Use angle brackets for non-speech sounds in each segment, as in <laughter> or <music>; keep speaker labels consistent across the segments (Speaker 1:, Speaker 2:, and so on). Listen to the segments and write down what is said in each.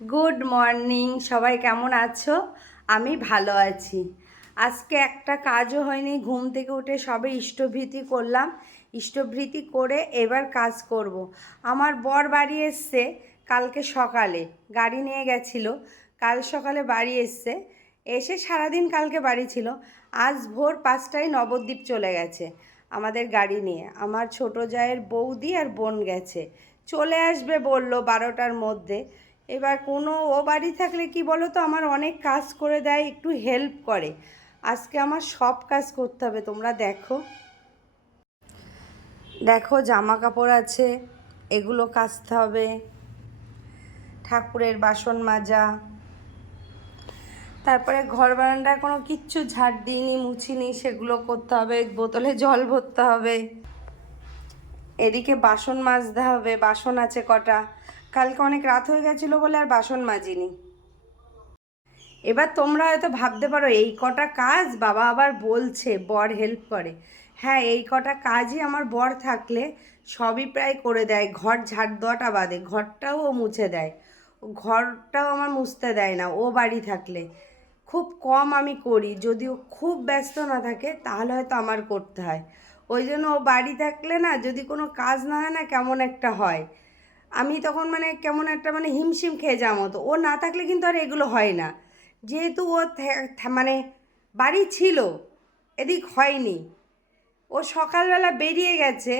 Speaker 1: Good morning সবাই কেমন আছো? আমি ভালো আছি। আজকে একটা কাজও হয়নি, ঘুম থেকে উঠে সবে ইষ্টভৃতি করলাম। ইষ্টভৃতি করে এবার কাজ করব। আমার বর বাড়ি এসছে কালকে সকালে, গাড়ি নিয়ে গেছিল। কাল সকালে বাড়ি এসছে। এসে সারাদিন কালকে বাড়ি ছিল। আজ ভোর পাঁচটায় নবদ্বীপ চলে গেছে আমাদের গাড়ি নিয়ে। আমার ছোট জায়ের বৌদি আর বোন গেছে। চলে আসবে বলল বারোটার মধ্যে। এবার কোনো ও বাড়ি থাকলে কি বলো তো, আমার অনেক কাজ করে দেয়, একটু হেল্প করে। আজকে আমার সব কাজ করতে হবে, তোমরা দেখো। দেখো জামা কাপড় আছে, এগুলো কাচতে হবে, ঠাকুরের বাসন মাজা। তারপরে ঘর বারান্দায় কোনো কিচ্ছু ঝাড় দিইনি, মুছিনি, সেগুলো করতে হবে, বোতলে জল ভরতে হবে। এদিকে বাসন মাজতে হবে, বাসন আছে কটা। কালকে অনেক রাত হয়ে গেছিল বলে আর বাসন মাজিনি। এবার তোমরা হয়তো ভাবতে পারো, এই কটা কাজ বাবা আবার বলছে, বর হেল্প করে। হ্যাঁ এই কটা কাজই আমার বর থাকলে সবই প্রায় করে দেয়। ঘর ঝাড় দেওয়াটা বাদে, ঘরটাও ও মুছে দেয়। ঘরটাও আমার মুছতে দেয় না, ও বাড়ি থাকলে। খুব কম আমি করি যদিও খুব ব্যস্ত না থাকে তাহলে হয়তো আমার করতে হয়। ওই জন্য ও বাড়ি থাকলে না, যদি কোনো কাজ না হয় না, কেমন একটা হয়। আমি তখন মানে কেমন একটা মানে হিমশিম খেয়ে যাওয়ার মতো। ও না থাকলে কিন্তু আর এগুলো হয় না। যেহেতু ও মানে বাড়ি ছিল, এদিক হয়নি। ও সকালবেলা বেরিয়ে গেছে,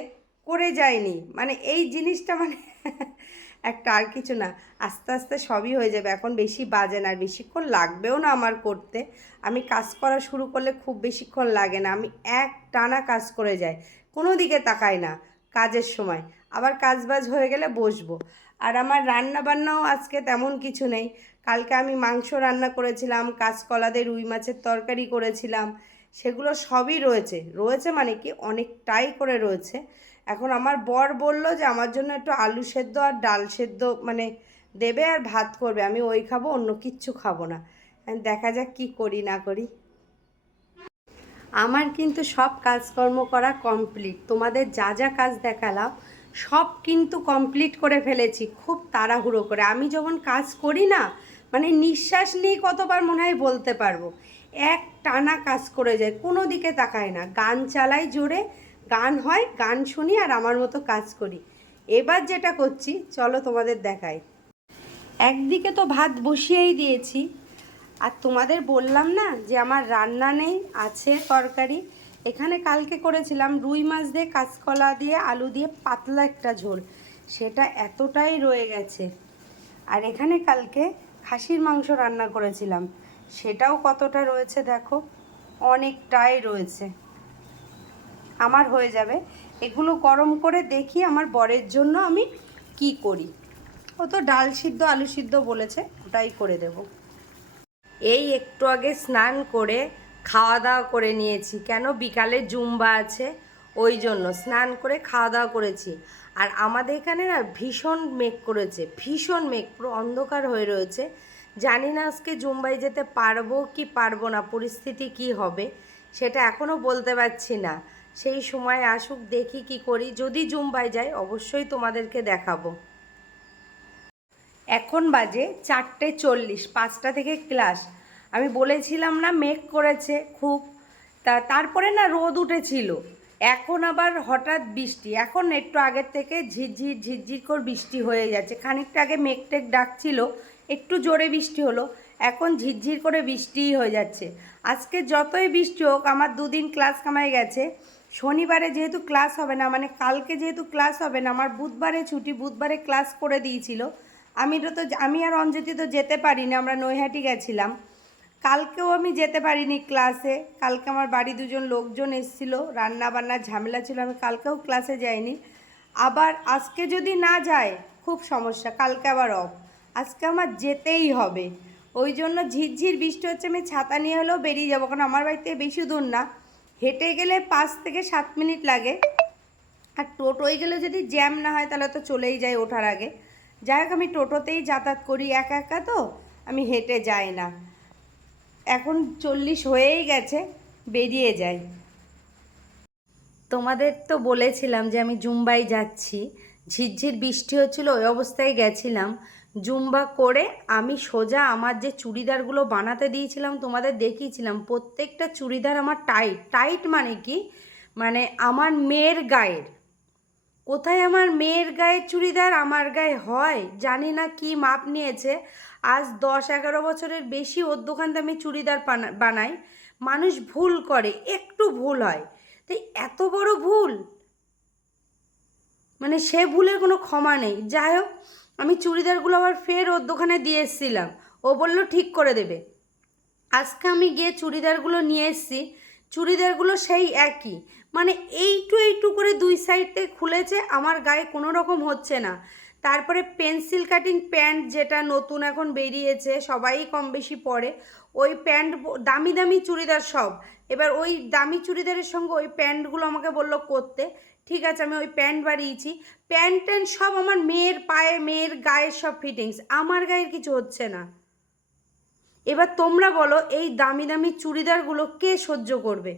Speaker 1: করে যায়নি। মানে এই জিনিসটা মানে <laughs> একটা আর কিছু না। আস্তে আস্তে সবই হয়ে যাবে। এখন বেশি বাজে না, আর বেশিক্ষণ লাগবেও না আমার করতে। আমি কাজ করা শুরু করলে খুব বেশিক্ষণ লাগে না। আমি এক টানা কাজ করে যাই। কোনো দিকে তাকাই না। কাজের সময়। আবার কাজ বাজ হয়ে গেলে বসবো। আর আমার রান্না বান্নাও আজকে তেমন কিছু নেই। কালকে আমি মাংস রান্না করেছিলাম, কাঁচকলাদের রুই মাছের তরকারি করেছিলাম, সেগুলো সবই রয়েছে। রয়েছে মানে কি? অনেকটাই করে রয়েছে। এখন আমার বর বলল যে আমার জন্য একটু আলু সেদ্ধ আর ডাল সেদ্ধ মানে দেবে আর ভাত করবে। আমি ওই খাব, অন্য কিচ্ছু খাব না। দেখা যাক কি করি, না করি। আমার কিন্তু সব কাজকর্ম করা কমপ্লিট তোমাদের যা যা কাজ দেখালাম, সব কিন্তু কমপ্লিট করে ফেলেছি, খুব তাড়াহুড়ো করে। আমি যখন কাজ করি না মানে নিঃশ্বাস নিয়ে কতবার মনে হয় বলতে পারব? এক টানা কাজ করে যায়, কোনো দিকে তাকায় না। গান চালাই জোরে, গান হয়, গান শুনি আর আমার মতো কাজ করি। এবার যেটা করছি, চলো তোমাদের দেখাই। একদিকে তো ভাত বসিয়েই দিয়েছি আর তোমাদের বললাম না যে আমার রান্না নেই আছে তরকারি। এখানে কালকে করেছিলাম রুই মাছ দিয়ে কাঁচকলা দিয়ে আলু দিয়ে পাতলা একটা ঝোল। সেটা এতটাই রয়ে গেছে। আর এখানে কালকে খাসির মাংস রান্না করেছিলাম। সেটাও কতটা রয়েছে দেখো, অনেকটাই রয়েছে। আমার হয়ে যাবে। এগুলো গরম করে দেখি আমার বরের জন্য আমি কি করি। ও তো ডাল সিদ্ধ, আলু সিদ্ধ বলেছে, ওটাই করে দেবো। এই একটু আগে স্নান করে খাওয়া দাওয়া করে নিয়েছি। কেন? বিকালে জুম্বা আছে, ওই জন্য স্নান করে খাওয়া দাওয়া করেছি। আর আমাদের এখানে না ভীষণ মেঘ করেছে, ভীষণ মেঘ, পুরো অন্ধকার হয়ে রয়েছে। জানি না আজকে জুম্বাই যেতে পারব কি পারব না, পরিস্থিতি কি হবে সেটা এখনও বলতে পারছি না। সেই সময় আসুক, দেখি কি করি। যদি জুম্বাই যাই, অবশ্যই তোমাদেরকে দেখাবো। এখন বাজে চারটে চল্লিশ, পাঁচটা থেকে ক্লাস। আমি বলেছিলাম না মেঘ করেছে খুব। তা তারপরে না রোদ উঠেছিল। এখন আবার হঠাৎ বৃষ্টি। এখন একটু আগের থেকে ঝিরঝির ঝিরঝির করে বৃষ্টি হয়ে যাচ্ছে। খানিকটা আগে মেঘ টেক ডাকছিল, একটু জোরে বৃষ্টি হলো। এখন ঝিরঝির করে বৃষ্টিই হয়ে যাচ্ছে। আজকে যতই বৃষ্টি হোক, আমার দুদিন ক্লাস কামাই গেছে। শনিবারে যেহেতু ক্লাস হবে না মানে কালকে যেহেতু ক্লাস হবে না, আমার বুধবারে ছুটি, বুধবারে ক্লাস করে দিয়েছিল। আমি তো আমি আর অঞ্জতি তো যেতে পারিনি, আমরা নৈহাটি গেছিলাম। কালকেও আমি যেতে পারিনি ক্লাসে কালকে আমার বাড়ি দুজন লোকজন এসেছিল রান্না বান্নার ঝামেলা ছিল, আমি কালকেও ক্লাসে যাইনি। আবার আজকে যদি না যায়, খুব সমস্যা, কালকে আবার অফ আজকে আমার যেতেই হবে। ওই জন্য ঝিরঝির বৃষ্টি হচ্ছে, আমি ছাতা নিয়ে হলেও বেরিয়ে যাব, কারণ আমার বাড়িতে বেশি দূর না। হেঁটে গেলে পাঁচ থেকে সাত মিনিট লাগে। আর টোটোয় গেলে যদি জ্যাম না হয়, তাহলে তো চলেই যায় ওঠার আগে। যাই হোক, আমি টোটোতেই যাতায়াত করি, একা একা তো, আমি হেঁটে যাই না। এখন চল্লিশ হয়েই গেছে, বেরিয়ে যাই। তোমাদের তো বলেছিলাম যে আমি জুম্বাই যাচ্ছি, ঝিরঝির বৃষ্টি হচ্ছিল, ওই অবস্থায় গেছিলাম। জুম্বা করে আমি সোজা আমার যে চুড়িদারগুলো বানাতে দিয়েছিলাম, তোমাদের দেখিয়েছিলাম, প্রত্যেকটা চুড়িদার আমার টাইট। টাইট মানে কি? মানে আমার মেয়ের গায়ের। কোথায় আমার মেয়ের গায়ে চুড়িদার, আমার গায়ে হয়? জানি না কি মাপ নিয়েছে। আজ দশ এগারো বছরের বেশি ওর দোকান থেকে আমি চুড়িদার বানাই। মানুষ ভুল করে, একটু ভুল হয়। তাই এত বড় ভুল? মানে সে ভুলের কোনো ক্ষমা নেই। যাই হোক, আমি চুড়িদারগুলো আবার ফের ওর দোকানে দিয়ে এসেছিলাম। ও বলল, ঠিক করে দেবে। আজকে আমি গিয়ে চুড়িদারগুলো নিয়ে এসেছি। চুড়িদারগুলো সেই একই। মানে এইটু এইটু করে দুই সাইড থেকে খুলেছে, আমার গায়ে কোনো রকম হচ্ছে না। তারপরে পেন্সিল কাটিং প্যান্ট যেটা নতুন এখন বেরিয়েছে, সবাই কম বেশি পরে, ওই প্যান্ট দামি দামি চুড়িদার সব। এবার ওই দামি চুড়িদারের সঙ্গে ওই প্যান্টগুলো আমাকে বলল, করতে। ঠিক আছে, আমি ওই প্যান্ট বাড়িয়েছি। প্যান্ট ট্যান্ট সব আমার মেয়ের পায়ে, মেয়ের গায়ের সব ফিটিংস, আমার গায়ের কিছু হচ্ছে না। এবার তোমরা বলো, এই দামি দামি চুড়িদারগুলো কে সহ্য করবে?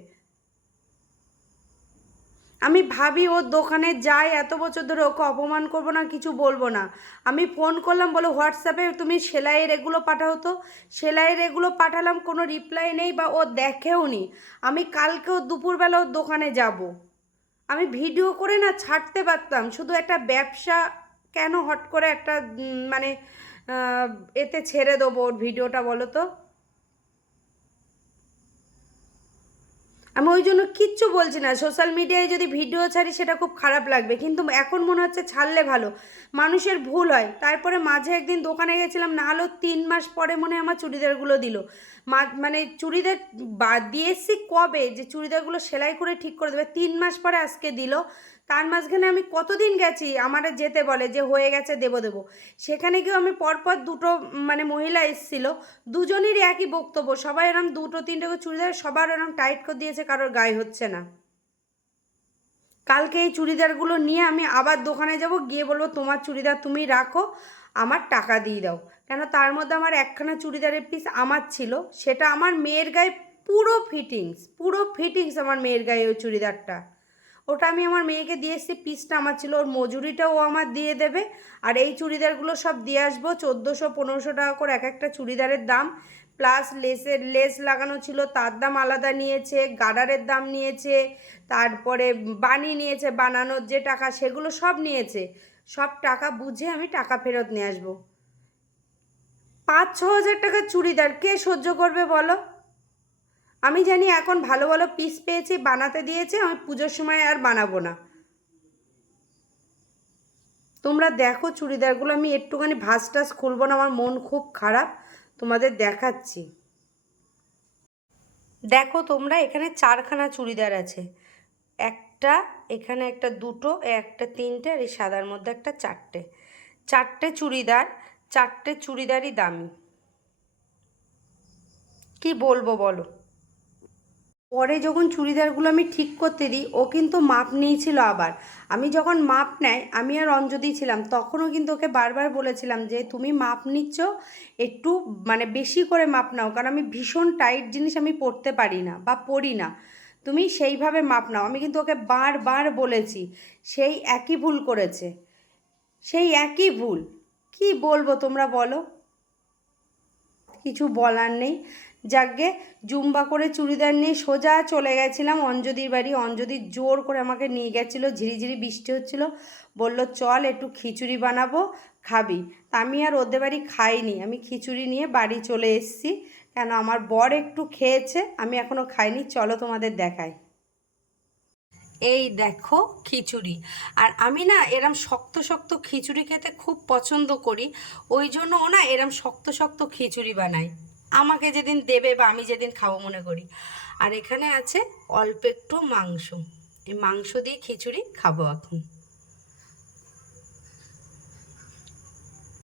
Speaker 1: আমি ভাবি ওর দোকানে যাই, এত বছর ধরে ওকে অপমান করব না, কিছু বলব না। আমি ফোন করলাম, বলো, হোয়াটসঅ্যাপে তুমি সেলাইয়ের এগুলো পাঠাও তো। সেলাইয়ের এগুলো পাঠালাম, কোনো রিপ্লাই নেই বা ও দেখেও নি। আমি কালকেও দুপুরবেলা ওর দোকানে যাব। আমি ভিডিও করে না ছাড়তে পারতাম, শুধু একটা ব্যবসা কেন হট করে একটা মানে এতে ছেড়ে দেবো ওর ভিডিওটা, বলো তো। আমি ওই জন্য কিচ্ছু বলছি না। সোশ্যাল মিডিয়ায় যদি ভিডিও ছাড়ি, সেটা খুব খারাপ লাগবে। কিন্তু এখন মনে হচ্ছে ছাড়লে ভালো। মানুষের ভুল হয়। তারপরে মাঝে একদিন দোকানে গেছিলাম, না হলেও তিন মাস পরে মনে হয় আমার চুড়িদারগুলো দিল। মানে চুড়িদার বা দিয়ে এসছি কবে? যে চুড়িদারগুলো সেলাই করে ঠিক করে দেবে। তিন মাস পরে আজকে দিল। তার মাঝখানে আমি কতদিন গেছি আমার যেতে বলে যে হয়ে গেছে দেবো দেবো। সেখানে গিয়েও আমি পরপর দুটো মানে মহিলা এসেছিল, দুজনেরই একই বক্তব্য, সবাই এরম দুটো, তিনটে করে চুড়িদার সবার এরম টাইট করে দিয়েছে, কারোর গায়ে হচ্ছে না। কালকে এই চুড়িদারগুলো নিয়ে আমি আবার দোকানে যাব, গিয়ে বলব তোমার চুড়িদার তুমি রাখো, আমার টাকা দিয়ে দাও। কেন তার মধ্যে আমার একখানা চুড়িদারের পিস আমার ছিল, সেটা আমার মেয়ের গায়ে পুরো ফিটিংস পুরো ফিটিংস আমার মেয়ের গায়ে ওই চুড়িদারটা। ওটা আমি আমার মেয়েকে দিয়ে এসেছি, পিসটা আমার ছিল, ওর মজুরিটাও আমার দিয়ে দেবে। আর এই চুড়িদারগুলো সব দিয়ে আসব, চোদ্দোশো পনেরোশো টাকা করে এক একটা চুড়িদারের দাম। প্লাস লেসের লেস লাগানো ছিল, তার দাম আলাদা নিয়েছে গার্ডারের দাম নিয়েছে, তারপরে বানি নিয়েছে, বানানোর যে টাকা সেগুলো সব নিয়েছে। সব টাকা বুঝে আমি টাকা ফেরত নিয়ে আসব। পাঁচ ছ হাজার টাকার চুড়িদার, কে সহ্য করবে বলো? আমি জানি এখন ভালো ভালো পিস পেয়েছি, বানাতে দিয়েছে, আমি পুজোর সময় আর বানাবো না। তোমরা দেখো চুড়িদারগুলো, আমি একটুখানি ভাস টাস খুলবো না, আমার মন খুব খারাপ। তোমাদের দেখাচ্ছি। দেখো তোমরা, এখানে চারখানা চুড়িদার আছে। একটা, এখানে একটা দুটো, একটা তিনটে, আর এই সাদার মধ্যে একটা চারটে। চারটে চুড়িদার, চারটে চুড়িদারই দামি। কি বলব বলো? পরে যখন চুড়িদারগুলো আমি ঠিক করতে দিই, ও কিন্তু মাপ নিয়েছিল আবার। আমি যখন মাপ নেয় আমি আর অঞ্জলি ছিলাম, তখনও কিন্তু ওকে বারবার বলেছিলাম যে, তুমি মাপ নিচ্ছ, একটু মানে বেশি করে মাপ নাও, কারণ আমি ভীষণ টাইট জিনিস আমি পরতে পারি না বা পরি না। তুমি সেইভাবে মাপ নাও। আমি কিন্তু ওকে বারবার বলেছি, সেই একই ভুল করেছে। সেই একই ভুল। কি বলব তোমরা বলো? কিছু বলার নেই। যাকে জুম্বা করে চুড়িদার নিয়ে সোজা চলে গেছিলাম। অঞ্জদির বাড়ি। অঞ্জদি জোর করে আমাকে নিয়ে গেছিল, ঝিরিঝিরি বৃষ্টি হচ্ছিল। বলল, চল, একটু খিচুড়ি বানাবো, খাবি। আমি আর ওদের বাড়ি খাইনি। আমি খিচুড়ি নিয়ে বাড়ি চলে এসেছি। কেন, আমার বর একটু খেয়েছে, আমি এখনও খাইনি। চলো তোমাদের দেখাই। এই দেখো খিচুড়ি। আর আমি না এরম শক্ত শক্ত খিচুড়ি খেতে খুব পছন্দ করি। ওই জন্য না এরম শক্ত শক্ত খিচুড়ি বানাই আমাকে যেদিন দেবে বা আমি যেদিন খাব মনে করি। আর এখানে আছে অল্প একটু মাংস। এই মাংস দিয়ে খিচুড়ি খাব এখন।